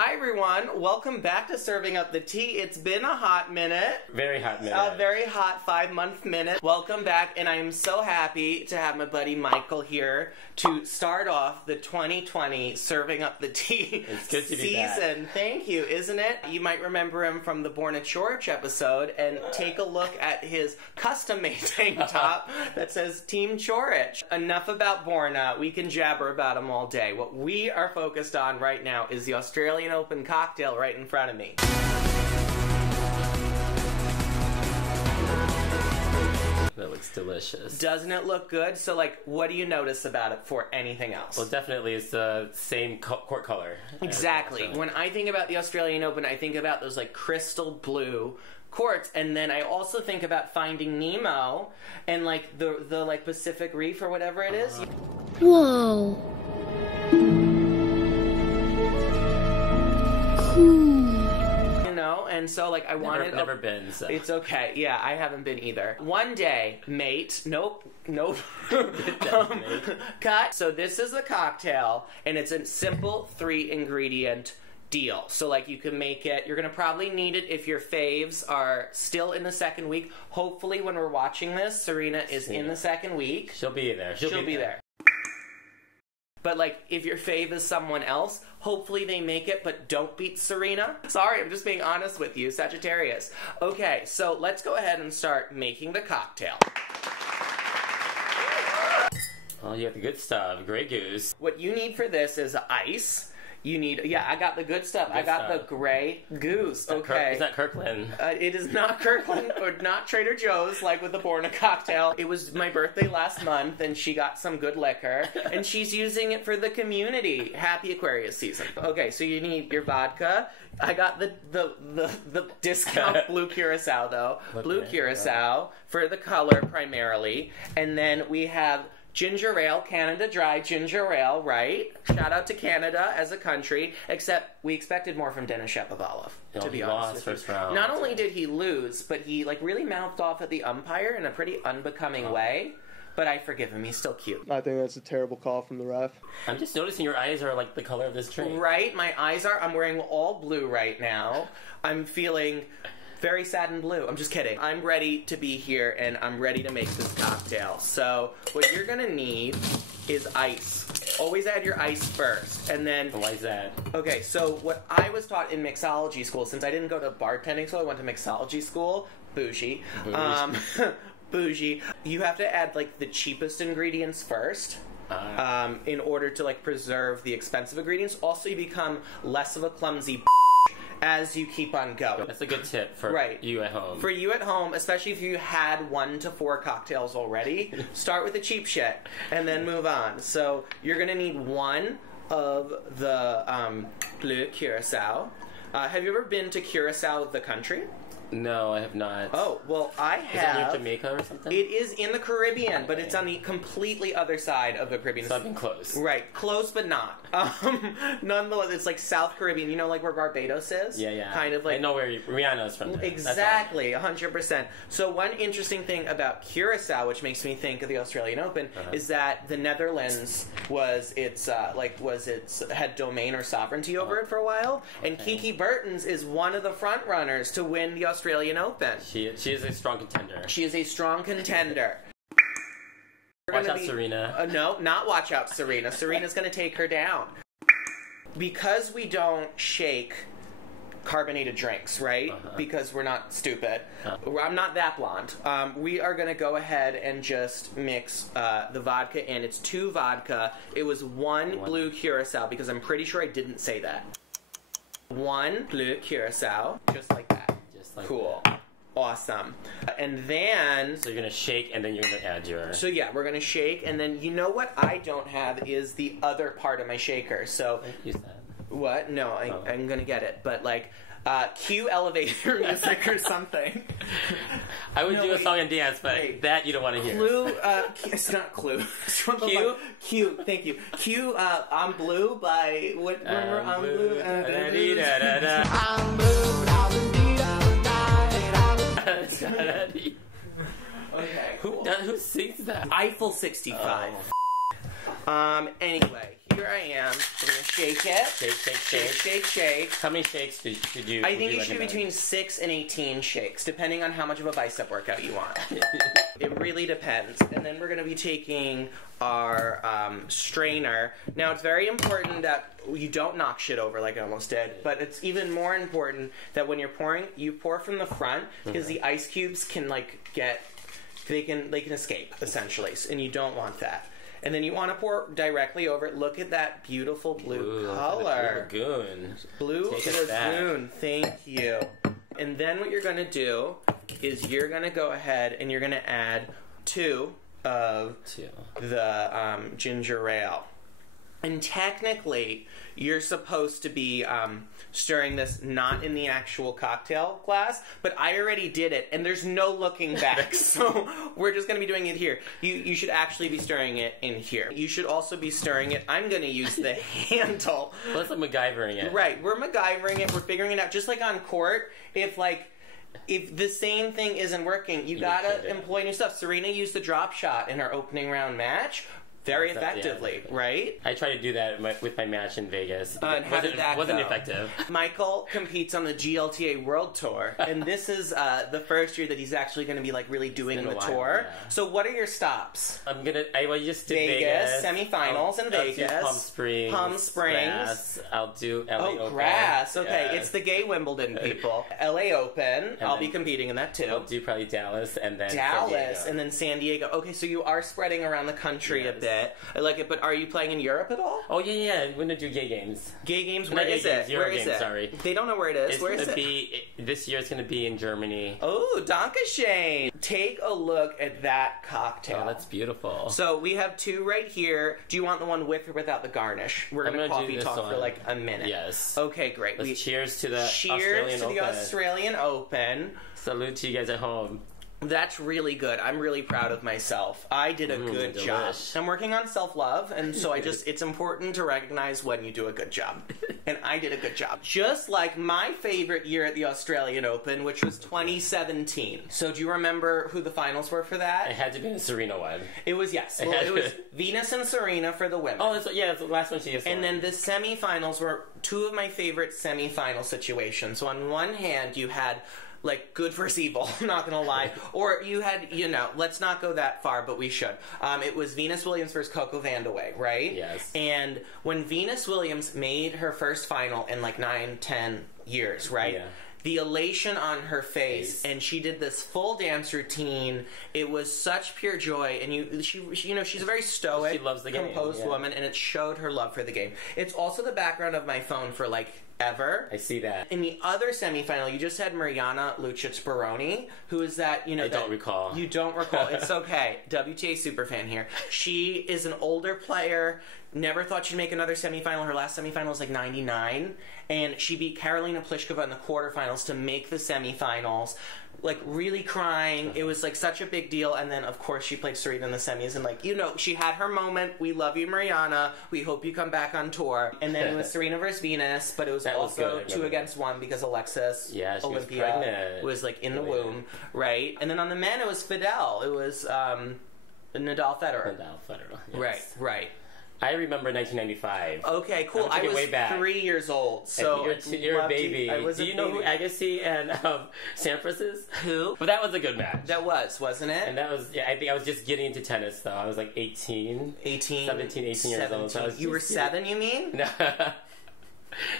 Hi everyone, welcome back to Serving Up the Tea. It's been a hot minute. Very hot minute. A very hot 5-month minute. Welcome back, and I am so happy to have my buddy Michael here to start off the 2020 Serving Up the Tea It's good to be season. back. Thank you, isn't it? You might remember him from the Born a Chorich episode, and take a look at his custom-made tank top that says Team Chorich. Enough about Borna. We can jabber about him all day. What we are focused on right now is the Australian Open cocktail right in front of me. That looks delicious. Doesn't it look good? So, like, what do you notice about it for anything else? Well, definitely it's the same court color. Exactly. When I think about the Australian Open, I think about those, like, crystal blue courts, and then I also think about Finding Nemo and, like, the like, Pacific Reef or whatever it is. Whoa. You know, and so, like, I wanted... Never been, so... It's okay. Yeah, I haven't been either. One day, mate. Nope. Cut. So this is the cocktail, and it's a simple 3-ingredient deal. So, like, you can make it... You're going to probably need it if your faves are still in the second week. Hopefully, when we're watching this, Serena is in the second week. She'll be there. She'll be there. But, like, if your fave is someone else, hopefully they make it, but don't beat Serena. Sorry, I'm just being honest with you, Sagittarius. Okay, so let's go ahead and start making the cocktail. Oh, you got the good stuff. Grey Goose. What you need for this is ice. You need, yeah, I got the good stuff. I got the Grey Goose. Okay. Is that Kirkland? It is not Kirkland or not Trader Joe's, like with the Borna cocktail. It was my birthday last month, and she got some good liquor, and she's using it for the community. Happy Aquarius season. Okay, so you need your vodka. I got the discount Blue Curacao, though. Blue Curacao for the color primarily. And then we have ginger ale, Canada Dry ginger ale, right? Shout out to Canada as a country, except we expected more from Denis Shapovalov, to be honest with first round. Not only did he lose, but he, like, really mouthed off at the umpire in a pretty unbecoming way. But I forgive him. He's still cute. I think that's a terrible call from the ref. I'm just noticing your eyes are like the color of this drink. Right? My eyes are. I'm wearing all blue right now. I'm feeling very sad and blue. I'm just kidding. I'm ready to be here, and I'm ready to make this cocktail. So what you're going to need is ice. Always add your ice first, and then... Why is that? Okay, so what I was taught in mixology school, since I didn't go to bartending school, I went to mixology school. Bougie. Bougie. You have to add, like, the cheapest ingredients first. In order to, like, preserve the expensive ingredients. Also, you become less of a clumsy as you keep on going. That's a good tip for you at home. For you at home, especially if you had 1 to 4 cocktails already, start with the cheap shit and then move on. So you're going to need 1 of the Blue Curacao. Have you ever been to Curacao, the country? No, I have not. Oh, well, I have. Is it near Jamaica or something? It is in the Caribbean, but it's on the completely other side of the Caribbean. So I've been close. Right. Close, but not. Nonetheless, it's like South Caribbean. You know, like where Barbados is? Yeah, yeah. Kind of like... I know where Rihanna's from there. Exactly, 100%. So one interesting thing about Curacao, which makes me think of the Australian Open, is that the Netherlands had domain or sovereignty over it for a while, and Kiki Bertens is one of the front runners to win the Australian Open. She is a strong contender. She is a strong contender. Watch out, Serena. No, not watch out, Serena. Serena's going to take her down. Because we don't shake carbonated drinks, right? Because we're not stupid. I'm not that blonde. We are going to go ahead and just mix the vodka in. It's 2 vodka. It was 1 Blue Curacao, because I'm pretty sure I didn't say that. 1 Blue Curacao, just like that. Cool. Awesome. And then... So you're going to shake, and then you're going to add your... So yeah, we're going to shake, and then you know what I don't have is the other part of my shaker. So... Use that. What? No, I'm going to get it. But, like, cue elevator music or something. I would do a song and dance, but that you don't want to hear. Clue, it's not Clue. Q, thank you. Q, I'm Blue by... What? Remember I'm Blue? I'm Blue. Okay. Who sings that? Eiffel 65. Anyway, here I am. We're gonna shake it. Shake. How many shakes should you? I think you should do between 6 and 18 shakes, depending on how much of a bicep workout you want. It really depends. And then we're gonna be taking our strainer. Now, it's very important that you don't knock shit over like I almost did, but it's even more important that when you're pouring, you pour from the front, because the ice cubes can they can escape essentially, and you don't want that. And then you want to pour directly over it. Look at that beautiful blue color. Blue lagoon. Blue lagoon. Thank you. And then what you're going to do is you're going to go ahead and you're going to add 2 of the ginger ale. And technically, you're supposed to be stirring this not in the actual cocktail glass, but I already did it, and there's no looking back, so we're just going to be doing it here. You should actually be stirring it in here. You should also be stirring it. I'm going to use the handle. Let's MacGyvering it. Right, we're MacGyvering it. We're figuring it out. Just like on court, if the same thing isn't working, you gotta employ new stuff. Serena used the drop shot in our opening round match very effectively, right? I tried to do that with my match in Vegas. And how did that wasn't go? Effective. Michael competes on the GLTA World Tour, and this is the first year that he's actually going to be really doing the tour. Yeah. So what are your stops? I just did Vegas semifinals in Vegas. I'll do Palm Springs. Grass. I'll do LA Open. Grass. Okay, it's the gay Wimbledon people. LA Open. I'll be competing in that too. I'll do probably Dallas and then and then San Diego. Okay, so you are spreading around the country a bit. I like it, but are you playing in Europe at all? Oh, yeah. We're going to do gay games. Gay games? Where is it? Where is it? Sorry. They don't know where it is. Where is it? This year it's going to be in Germany. Oh, Dankeschön. Take a look at that cocktail. Oh, that's beautiful. So we have 2 right here. Do you want the one with or without the garnish? We're going to coffee talk for a minute. Yes. Okay, great. Cheers to the Australian Open. Salute to you guys at home. That's really good. I'm really proud of myself. I did a good job. I'm working on self-love, and so it's important to recognize when you do a good job. And I did a good job. Just like my favorite year at the Australian Open, which was 2017. So do you remember who the finals were for that? It had to be the Serena one. It was, yes. Well, it was Venus and Serena for the women. Oh, it's the last one she just won. And then the semifinals were 2 of my favorite semifinal situations. So on one hand, you had good versus evil, I'm not gonna lie. Or you had, let's not go that far, but we should. It was Venus Williams versus Coco Vandeweghe, right? Yes. And when Venus Williams made her first final in 9-10 years, right? Yeah. The elation on her face, and she did this full dance routine. It was such pure joy, and she's a very stoic, she loves the game, composed woman, and it showed her love for the game. It's also the background of my phone for ever. I see that. In the other semifinal, you just had Mariana Lucic-Baroni, who is that, I don't recall. You don't recall. It's okay. WTA superfan here. She is an older player, never thought she'd make another semifinal. Her last semifinal was 99, and she beat Karolina Pliskova in the quarterfinals to make the semifinals. Really crying. It was such a big deal. And then of course she played Serena in the semis, and she had her moment. We love you, Mariana. We hope you come back on tour. And then it was Serena versus Venus, but it was also 2 against 1 because Alexis Olympia was in the womb, right? And then on the men it was Fidel. It was Nadal Federer. Yes. Right. I remember 1995. Okay, cool. I was 3 years old, so you're a baby. Do you know who Agassi and Sampras is? Who? But that was a good match. That was, wasn't it? And that was, I think I was just getting into tennis, though. I was 18 years old. So you were 7, you mean? No.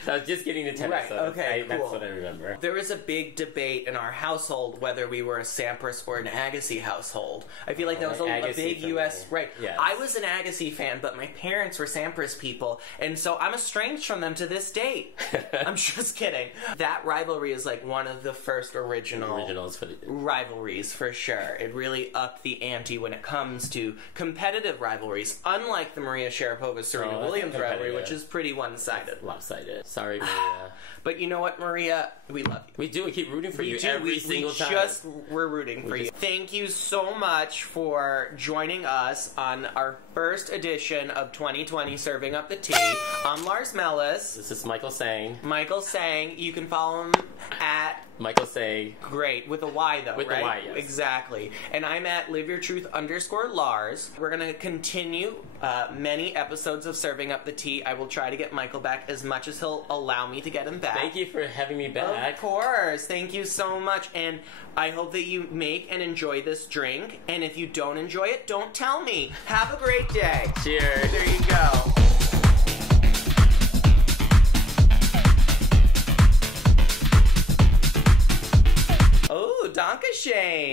So I was just getting to tennis, right, so okay, cool. That's what I remember. There was a big debate in our household whether we were a Sampras or an Agassi household. I feel like that was a big U.S. Right. Yes. I was an Agassi fan, but my parents were Sampras people, and so I'm estranged from them to this date. I'm just kidding. That rivalry is one of the first originals for the rivalries, for sure. It really upped the ante when it comes to competitive rivalries, unlike the Maria Sharapova-Serena Williams rivalry, which is pretty one-sided. Lopsided. Sorry, Maria. But you know what, Maria? We love you. We do. We keep rooting for you every single time. We're rooting for you. Thank you so much for joining us on our first edition of 2020 Serving Up the Tea. I'm Lars Mellis. This is Michael Sang. You can follow him at Michael Say. Great. With a Y, though, With right? a Y, yes. Exactly. And I'm at liveyourtruth_Lars. We're going to continue many episodes of Serving Up the Tea. I will try to get Michael back as much as he'll allow me to get him back. Thank you for having me back. Of course. Thank you so much. And I hope that you make and enjoy this drink. And if you don't enjoy it, don't tell me. Have a great day. Cheers. There you go. Oh, Dankeschön.